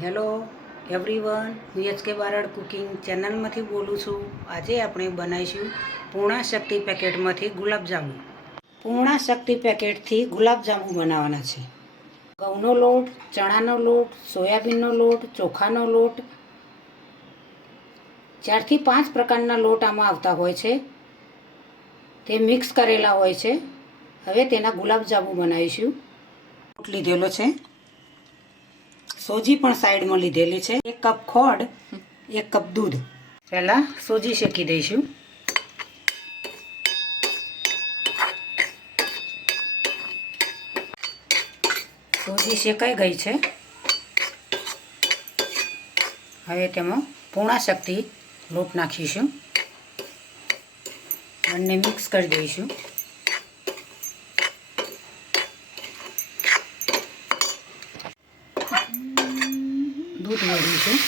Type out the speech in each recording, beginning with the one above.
Hello everyone, હું HK Barad cooking ચેનલમાંથી બોલું છું। આજે આપણે બનાવીશું પૂર્ણા શક્તિ પેકેટમાંથી ગુલાબજાંબુ। પૂર્ણા શક્તિ પેકેટથી ગુલાબજાંબુ બનાવવાના છે। ઘઉંનો લોટ, ચણાનો લોટ, સોયાબીનનો લોટ, ચોખાનો લોટ, 4 થી 5 પ્રકારના લોટ આમાં આવતા હોય છે, તે મિક્સ કરેલા હોય છે। હવે તેના ગુલાબજાંબુ બનાવીશું। લોટ લીધેલો છે, સોજી પણ સાઈડમાં લીધેલી છે, 1 કપ ખોડ, 1 કપ દૂધ। પહેલાં સોજી શેકી દઈશું। સોજી શેકાઈ ગઈ છે। હવે તેમાં પૂર્ણા શક્તિ લોટ નાખીશું, બંને મિક્સ કરી દઈશું। દૂધ ઉમેરીશું।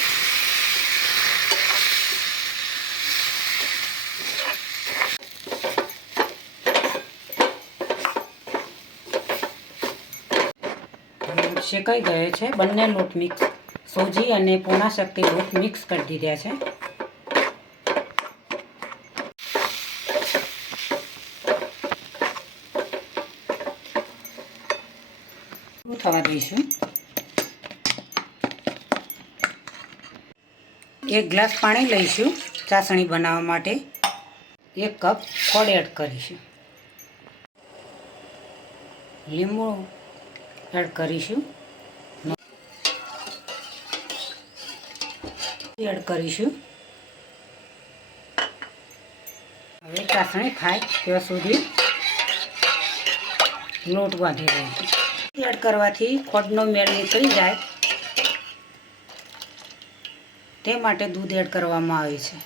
શેકાઈ ગયો છે, બંને લોટ મિક્સ, સોજી અને પૂર્ણા શક્તિ લોટ મિક્સ કરી દીધા છે। થવા દઈશું। 1 ગ્લાસ પાણી લઈશું ચાસણી બનાવવા માટે। 1 કપ ખોડ એડ કરીશું, લીંબુ એડ કરીશું, એડ કરીશું। હવે ચાસણી થાય ત્યાં સુધી લોટ બાંધી દઈશું। એડ કરવાથી ખોડનો મેળ નીકળી જાય તે માટે દૂધ એડ કરવામાં આવે છે।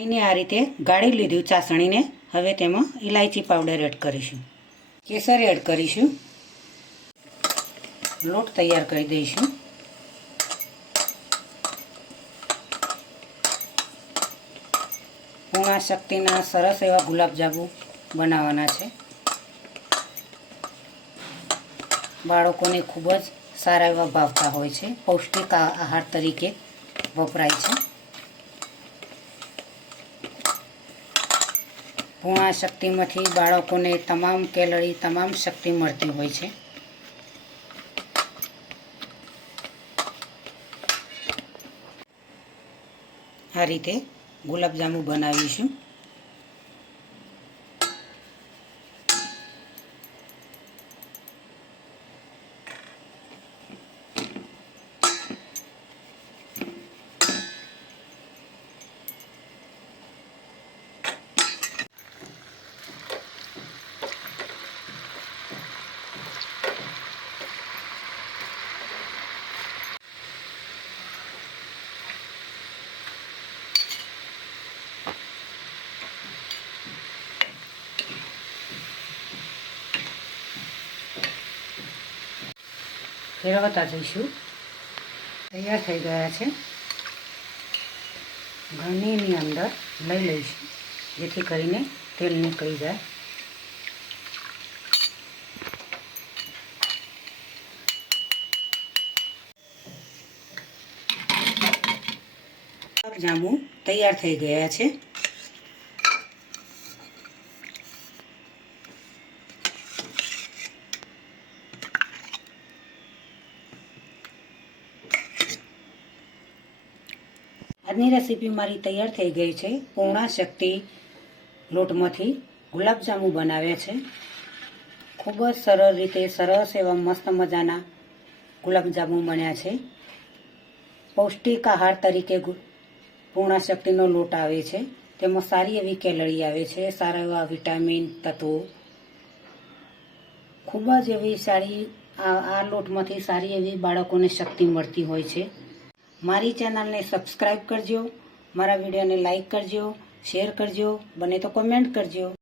એને આ રીતે ગાળી લીધું ચાસણીને। હવે તેમાં ઇલાયચી પાવડર એડ કરીશું, કેસર એડ કરીશું, લોટ તૈયાર કરી દઈશું। પૂર્ણા શક્તિના સરસ એવા ગુલાબજાંબુ બનાવવાના છે। બાળકોને ખૂબ જ સારા એવા ભાવતા હોય છે, પૌષ્ટિક આહાર તરીકે વપરાય છે। પૂર્ણા શક્તિમાંથી બાળકોને તમામ કેલરી, તમામ શક્તિ મળતી હોય છે। આ રીતે ગુલાબજાંબુ બનાવીશું। ફેરવતા જઈશું। તૈયાર થઈ ગયા છે। ઘણીની અંદર લઈ લઈશું જેથી કરીને તેલ નીકળી જાય। ગુલાબજાંબુ તૈયાર થઈ ગયા છે। આજની રેસીપી મારી તૈયાર થઈ ગઈ છે। પૂર્ણા શક્તિ લોટમાંથી ગુલાબજાંબુ બનાવ્યા છે। ખૂબ જ સરળ રીતે, સરસ એવા મસ્ત મજાના ગુલાબજાંબુ બન્યા છે। પૌષ્ટિક આહાર તરીકે પૂર્ણા શક્તિનો લોટ આવે છે, તેમાં સારી એવી કેલરી આવે છે, સારા એવા વિટામિન તત્વો, ખૂબ જ એવી સારી આ લોટમાંથી સારી એવી બાળકોને શક્તિ મળતી હોય છે। મારી ચેનલને સબસ્ક્રાઈબ કરજો, મારા વિડીયોને લાઈક કરજો, શેર કરજો, બને તો કમેન્ટ કરજો।